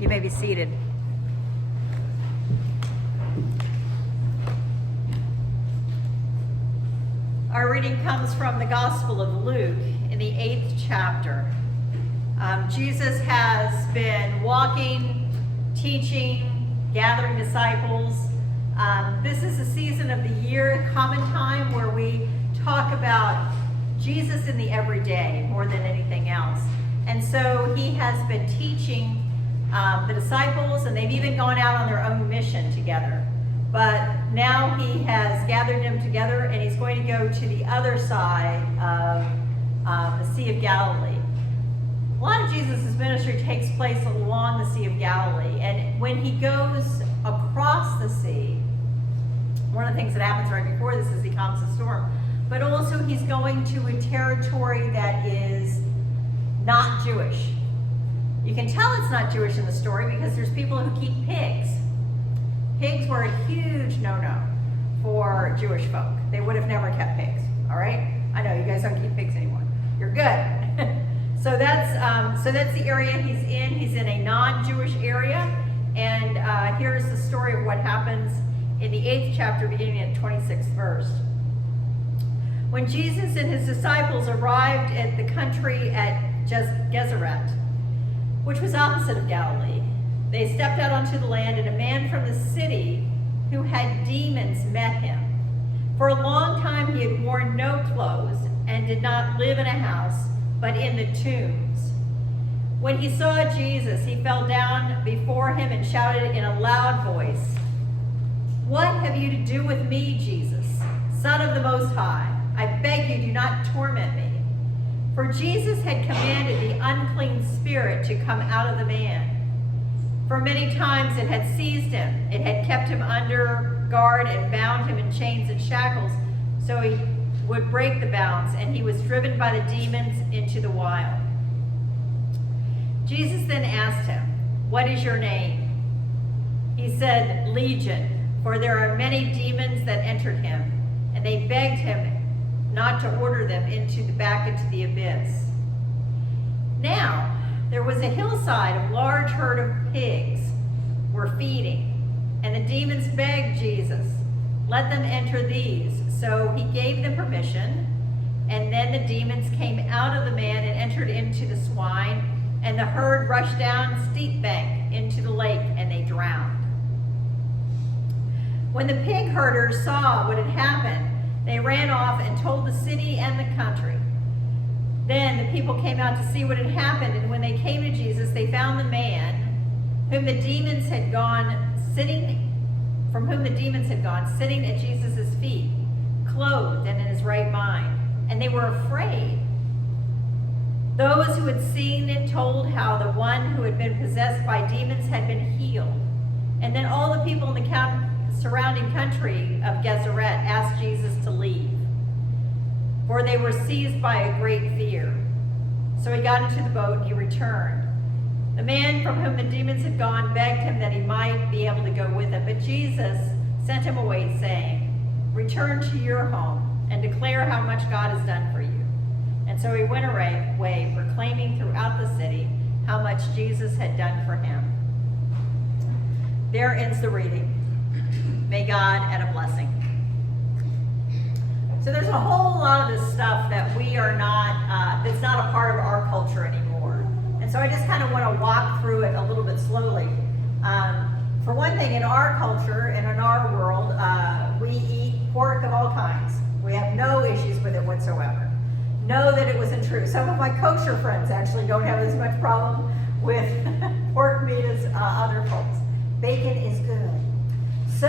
You may be seated. Our reading comes from the Gospel of Luke in the 8th chapter. Jesus has been walking, teaching, gathering disciples. This is a season of the year, common time, where we talk about Jesus in the everyday more than anything else. And so he has been teaching the disciples, and they've even gone out on their own mission together. But now he has gathered them together, and he's going to go to the other side of the Sea of Galilee. A lot of Jesus' ministry takes place along the Sea of Galilee, and when he goes across the sea, one of the things that happens right before this is he calms the storm, but also he's going to a territory that is not Jewish. You can tell it's not Jewish in the story because there's people who keep pigs. Pigs were a huge no-no for Jewish folk. They would have never kept pigs, all right? I know you guys don't keep pigs anymore. You're good. So that's the area he's in. He's in a non-Jewish area, and here's the story of what happens in the 8th chapter, beginning at 26th verse. When Jesus and his disciples arrived at the country at Gennesaret, which was opposite of Galilee, they stepped out onto the land, and a man from the city who had demons met him. For a long time he had worn no clothes and did not live in a house, but in the tombs. When he saw Jesus, he fell down before him and shouted in a loud voice, "What have you to do with me, Jesus, Son of the Most High? I beg you, do not torment me." For Jesus had commanded the unclean spirit to come out of the man. For many times it had seized him. It had kept him under guard and bound him in chains and shackles, so he would break the bounds, and he was driven by the demons into the wild. Jesus then asked him, "What is your name?" He said, "Legion," for there are many demons that entered him, and they begged him not to order them back into the abyss. Now, there was a hillside of large herd of pigs were feeding, and the demons begged Jesus, "Let them enter these." So he gave them permission, and then the demons came out of the man and entered into the swine, and the herd rushed down steep bank into the lake, and they drowned. When the pig herders saw what had happened, they ran off and told the city and the country. Then the people came out to see what had happened, and when they came to Jesus, they found the man from whom the demons had gone sitting at Jesus' feet, clothed and in his right mind, and they were afraid. Those who had seen it told how the one who had been possessed by demons had been healed. And then all the people in the surrounding country of Gennesaret asked Jesus to leave, for they were seized by a great fear. So he got into the boat and he returned. The man from whom the demons had gone begged him that he might be able to go with him, but Jesus sent him away, saying, "Return to your home and declare how much God has done for you." And so he went away, proclaiming throughout the city how much Jesus had done for him. There ends the reading. May God add a blessing. So there's a whole lot of this stuff that we are not, that's not a part of our culture anymore. And so I just kind of want to walk through it a little bit slowly. For one thing, in our culture and in our world, we eat pork of all kinds. We have no issues with it whatsoever. Know that it wasn't true. Some of my kosher friends actually don't have as much problem with pork meat as other folks. Bacon is good. So,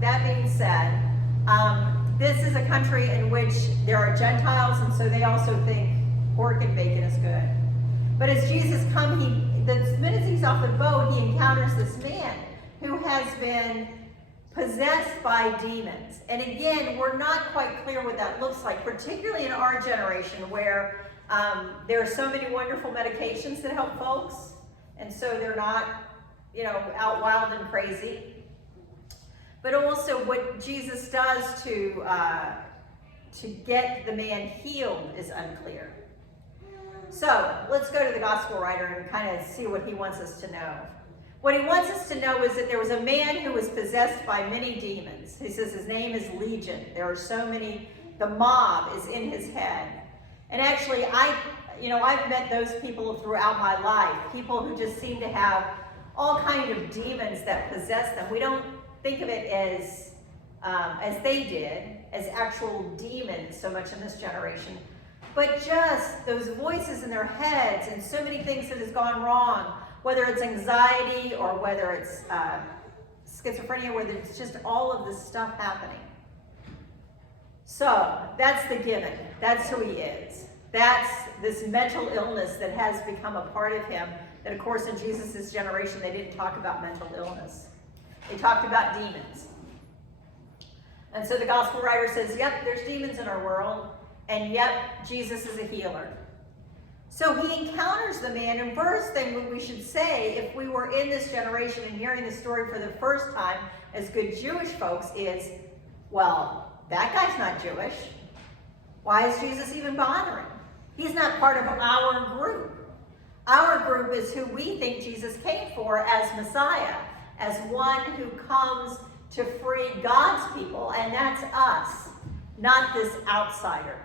that being said, this is a country in which there are Gentiles, and so they also think pork and bacon is good. But as Jesus comes, the minute he's off the boat, he encounters this man who has been possessed by demons. And again, we're not quite clear what that looks like, particularly in our generation where there are so many wonderful medications that help folks, and so they're not, out wild and crazy. But also what Jesus does to get the man healed is unclear. So let's go to the gospel writer and kind of see what he wants us to know. What he wants us to know is that there was a man who was possessed by many demons. He says his name is Legion. There are so many, the mob is in his head. And actually, I've met those people throughout my life, people who just seem to have all kind of demons that possess them. We don't think of it as they did, as actual demons so much in this generation, but just those voices in their heads and so many things that has gone wrong, whether it's anxiety or whether it's schizophrenia, whether it's just all of this stuff happening. So that's the given. That's who he is. That's this mental illness that has become a part of him. That, of course, in Jesus' generation, they didn't talk about mental illness. They talked about demons. And so the gospel writer says, yep, there's demons in our world, and yep, Jesus is a healer. So he encounters the man, and first thing what we should say, if we were in this generation and hearing this story for the first time as good Jewish folks, is, well, that guy's not Jewish. Why is Jesus even bothering? He's not part of our group. Our group is who we think Jesus came for as Messiah, as one who comes to free God's people, and that's us, not this outsider.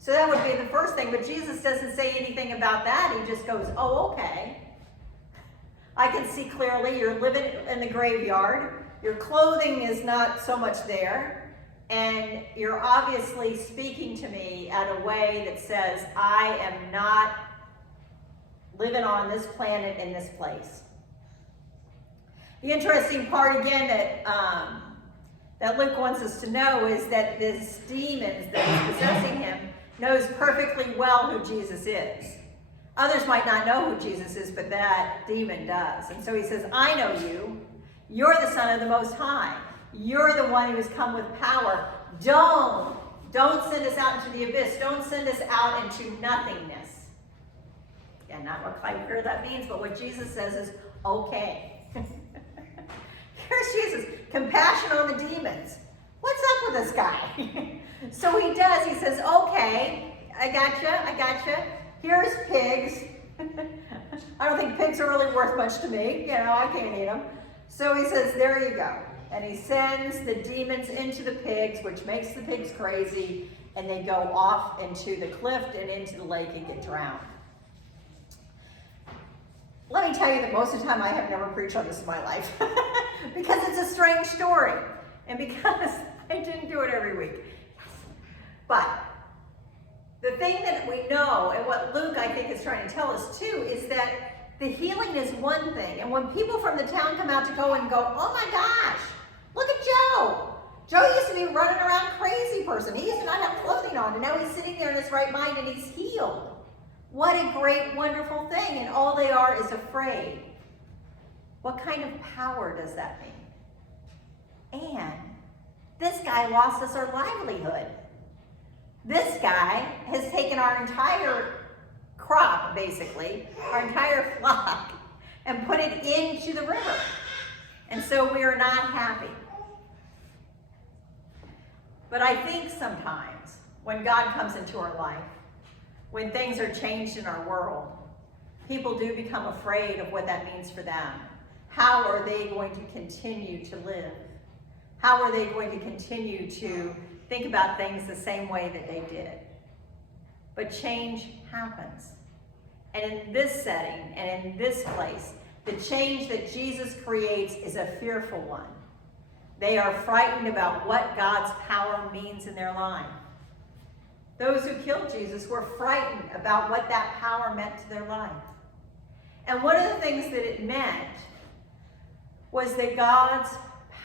So that would be the first thing, but Jesus doesn't say anything about that. He just goes, oh, okay. I can see clearly you're living in the graveyard. Your clothing is not so much there, and you're obviously speaking to me at a way that says, I am not living on this planet in this place. The interesting part again that Luke wants us to know is that this demon that is possessing him knows perfectly well who Jesus is. Others might not know who Jesus is, but that demon does. And so he says, I know you. You're the Son of the Most High. You're the one who has come with power. Don't send us out into the abyss. Don't send us out into nothingness. Yeah, not what quite clear that means, but what Jesus says is, okay. Here's Jesus, compassion on the demons. What's up with this guy? So he does, he says, okay, I gotcha. Here's pigs. I don't think pigs are really worth much to me. I can't eat them. So he says, there you go. And he sends the demons into the pigs, which makes the pigs crazy, and they go off into the cliff and into the lake and get drowned. Let me tell you that most of the time I have never preached on this in my life because it's a strange story and because I didn't do it every week. But the thing that we know, and what Luke I think is trying to tell us too, is that the healing is one thing. And when people from the town come out to go, oh my gosh, look at Joe. Joe used to be running around crazy person. He used to not have clothing on, and now he's sitting there in his right mind and he's healed. What a great, wonderful thing, and all they are is afraid. What kind of power does that mean? And this guy lost us our livelihood. This guy has taken our entire crop, basically, our entire flock, and put it into the river. And so we are not happy. But I think sometimes when God comes into our life, when things are changed in our world, people do become afraid of what that means for them. How are they going to continue to live? How are they going to continue to think about things the same way that they did? But change happens. And in this setting and in this place, the change that Jesus creates is a fearful one. They are frightened about what God's power means in their life. Those who killed Jesus were frightened about what that power meant to their life. And one of the things that it meant was that God's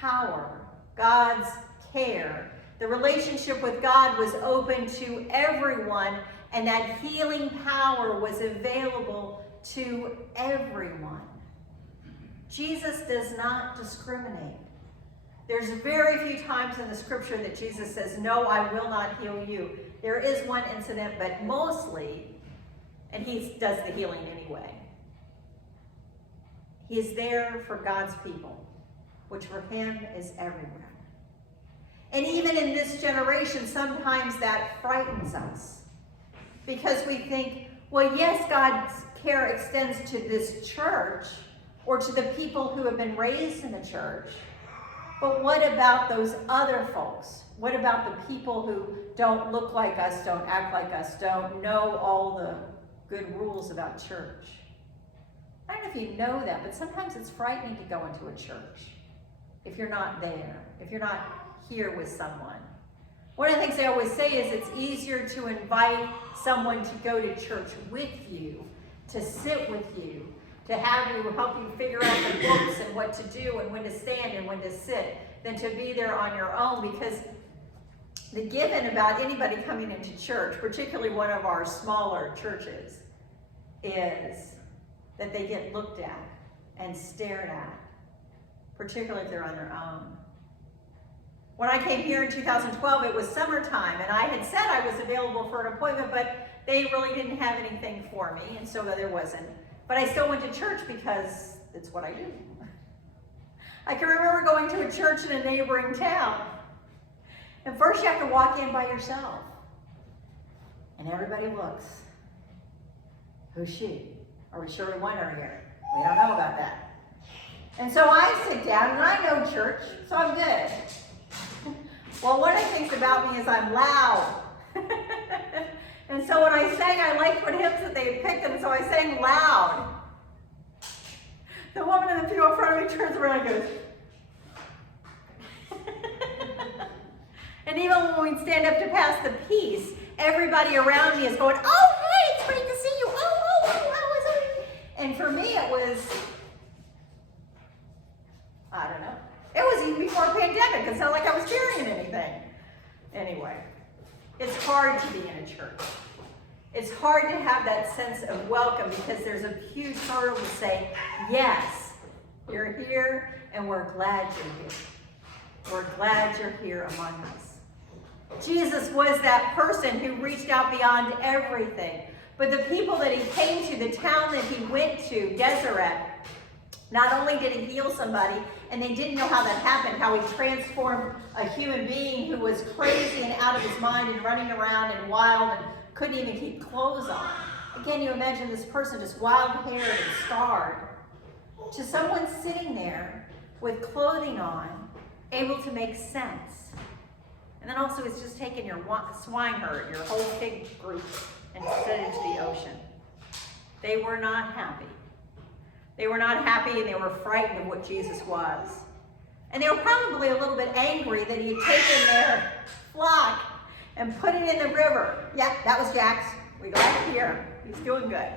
power, God's care, the relationship with God was open to everyone, and that healing power was available to everyone. Jesus does not discriminate. There's very few times in the scripture that Jesus says, no, I will not heal you. There is one incident, but mostly, and he does the healing anyway. He is there for God's people, which for him is everywhere. And even in this generation, sometimes that frightens us because we think, well, yes, God's care extends to this church, or to the people who have been raised in the church. But what about those other folks? What about the people who don't look like us, don't act like us, don't know all the good rules about church? I don't know if you know that, but sometimes it's frightening to go into a church if you're not there, if you're not here with someone. One of the things I always say is it's easier to invite someone to go to church with you, to sit with you, to have you help you figure out the books and what to do and when to stand and when to sit, than to be there on your own. Because the given about anybody coming into church, particularly one of our smaller churches, is that they get looked at and stared at, particularly if they're on their own. When I came here in 2012, it was summertime, and I had said I was available for an appointment, but they really didn't have anything for me, and so there wasn't. But I still went to church because it's what I do. I can remember going to a church in a neighboring town. And first you have to walk in by yourself. And everybody looks. Who's she? Are we sure we want her here? We don't know about that. And so I sit down, and I know church, so I'm good. Well, one of the things about me is I'm loud. And so when I sang, I liked what hymns that they had picked, and so I sang loud. The woman in the pew in front of me turns around and goes. And even when we stand up to pass the peace, everybody around me is going, oh, hey, it's great to see you. And for me, it was, I don't know. It was even before pandemic. It's not like I was carrying anything. Anyway, it's hard to be in a church. It's hard to have that sense of welcome because there's a huge hurdle to say, yes, you're here and we're glad you're here. We're glad you're here among us. Jesus was that person who reached out beyond everything. But the people that he came to, the town that he went to, Deseret, not only did he heal somebody, and they didn't know how that happened, how he transformed a human being who was crazy and out of his mind and running around and wild and couldn't even keep clothes on. Again, you imagine this person just wild-haired and scarred, to someone sitting there with clothing on, able to make sense. And then also it's just taking your swineherd, your whole pig group, and set it into the ocean. They were not happy. They were not happy, and they were frightened of what Jesus was. And they were probably a little bit angry that he had taken their flock and put it in the river. Yeah, that was Jack's. We got it here. He's doing good.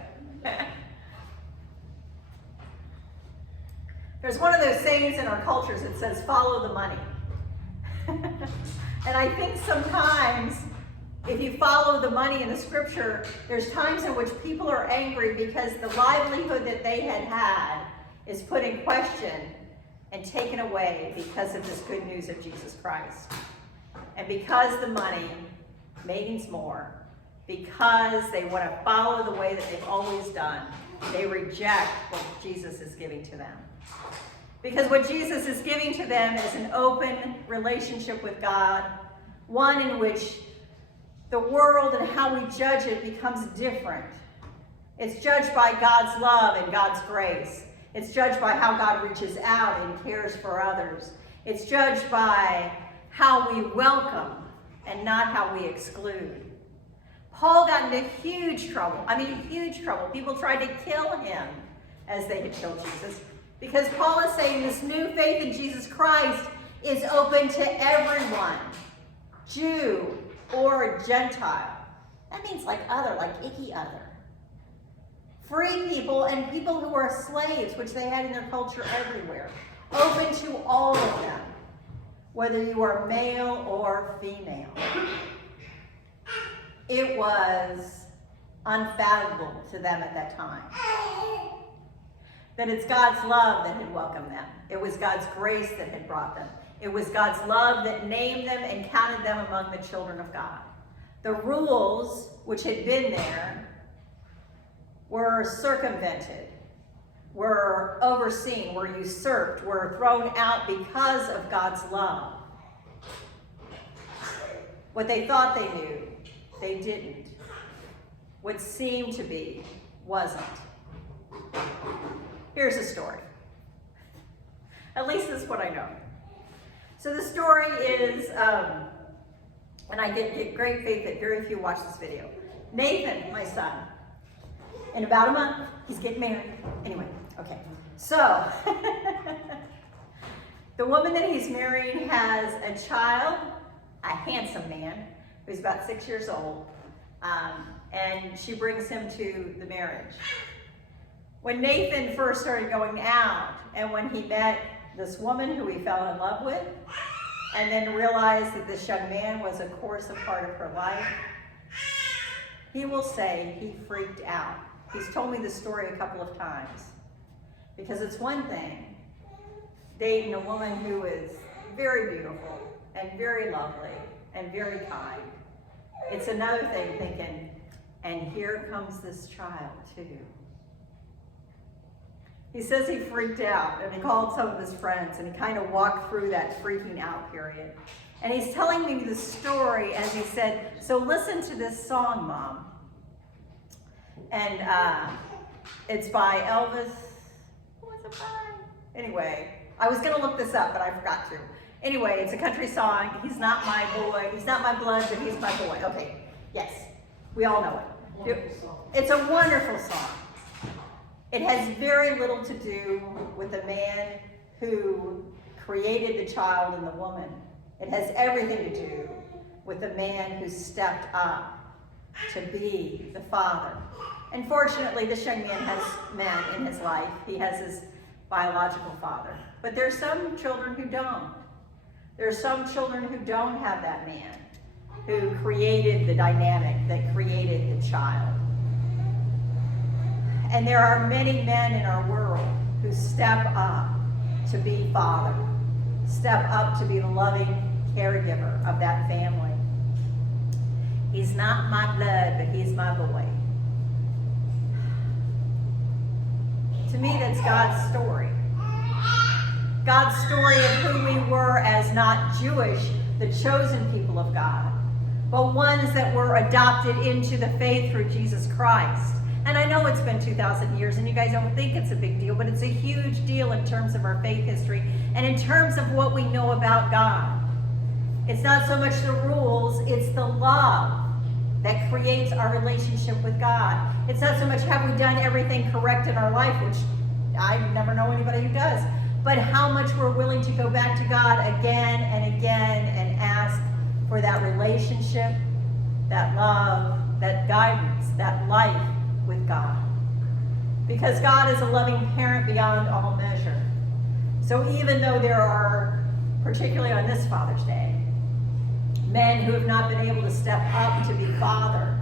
There's one of those sayings in our cultures that says, follow the money. And I think sometimes if you follow the money in the scripture, there's times in which people are angry because the livelihood that they had is put in question and taken away because of this good news of Jesus Christ. And because the money means more, because they want to follow the way that they've always done, they reject what Jesus is giving to them. Because what Jesus is giving to them is an open relationship with God, one in which the world and how we judge it becomes different. It's judged by God's love and God's grace. It's judged by how God reaches out and cares for others. It's judged by how we welcome and not how we exclude. Paul got into huge trouble. Huge trouble. People tried to kill him as they had killed Jesus. Because Paul is saying this new faith in Jesus Christ is open to everyone, Jew or Gentile. That means like other, like icky other. Free people and people who are slaves, which they had in their culture everywhere. Open to all of them, whether you are male or female. It was unfathomable to them at that time. That it's God's love that had welcomed them. It was God's grace that had brought them. It was God's love that named them and counted them among the children of God. The rules which had been there were circumvented, were overseen, were usurped, were thrown out because of God's love. What they thought they knew, they didn't. What seemed to be, wasn't. Here's a story. At least that's what I know. So the story is, and I get great faith that very few watch this video. Nathan, my son, in about a month, he's getting married. Anyway, okay. So, the woman that he's marrying has a child, a handsome man, who's about 6 years old, and she brings him to the marriage. When Nathan first started going out, and when he met this woman who he fell in love with, and then realized that this young man was, of course, a part of her life, he will say he freaked out. He's told me this story a couple of times. Because it's one thing dating a woman who is very beautiful and very lovely and very kind. It's another thing thinking, and here comes this child too. He says he freaked out, and he called some of his friends, and he kind of walked through that freaking out period. And he's telling me the story as he said, so listen to this song, Mom. And it's by Elvis. Who was it by? Anyway, I was going to look this up, but I forgot to. Anyway, it's a country song. He's not my boy. He's not my blood, but he's my boy. Okay, yes, we all know it. It's a wonderful song. It has very little to do with the man who created the child and the woman. It has everything to do with the man who stepped up to be the father. And fortunately, this young man has men in his life. He has his biological father. But there's some children who don't. There are some children who don't have that man who created the dynamic that created the child. And there are many men in our world who step up to be father, step up to be the loving caregiver of that family. He's not my blood, but he's my boy. To me, that's God's story. God's story of who we were as not Jewish, the chosen people of God, but ones that were adopted into the faith through Jesus Christ. And I know it's been 2,000 years and you guys don't think it's a big deal, but it's a huge deal in terms of our faith history and in terms of what we know about God. It's not so much the rules, it's the love that creates our relationship with God. It's not so much have we done everything correct in our life, which I never know anybody who does, but how much we're willing to go back to God again and again and ask for that relationship, that love, that guidance, that life with God. Because God is a loving parent beyond all measure. So even though there are, particularly on this Father's Day, men who have not been able to step up to be father,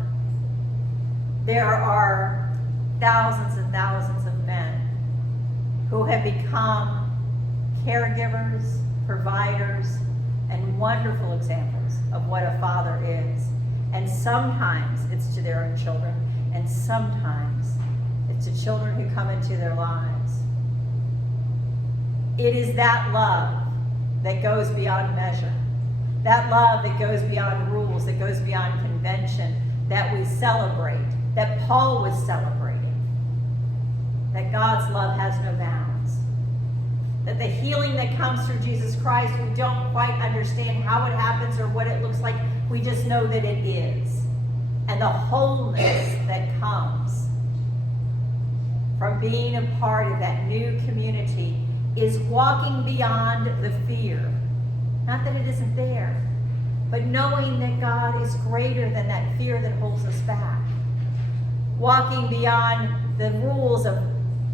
there are thousands and thousands of men who have become caregivers, providers, and wonderful examples of what a father is. And sometimes it's to their own children, and sometimes it's to children who come into their lives. It is that love that goes beyond measure, that love that goes beyond rules, that goes beyond convention, that we celebrate, that Paul was celebrating, that God's love has no bounds, that the healing that comes through Jesus Christ, we don't quite understand how it happens or what it looks like, we just know that it is. And the wholeness that comes from being a part of that new community is walking beyond the fear. Not that it isn't there, but knowing that God is greater than that fear that holds us back. Walking beyond the rules of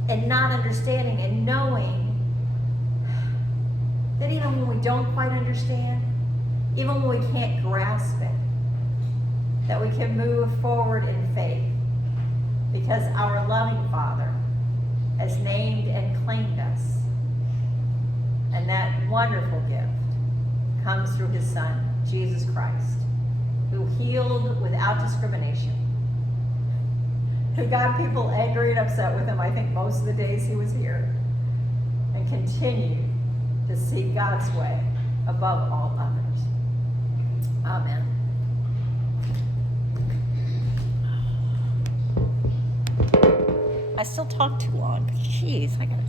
and not understanding and knowing that even when we don't quite understand, even when we can't grasp it, that we can move forward in faith because our loving Father has named and claimed us. And that wonderful gift comes through his Son, Jesus Christ, who healed without discrimination, who got people angry and upset with him, I think, most of the days he was here, and continued to seek God's way above all others. Amen. I still talk too long. Jeez, I gotta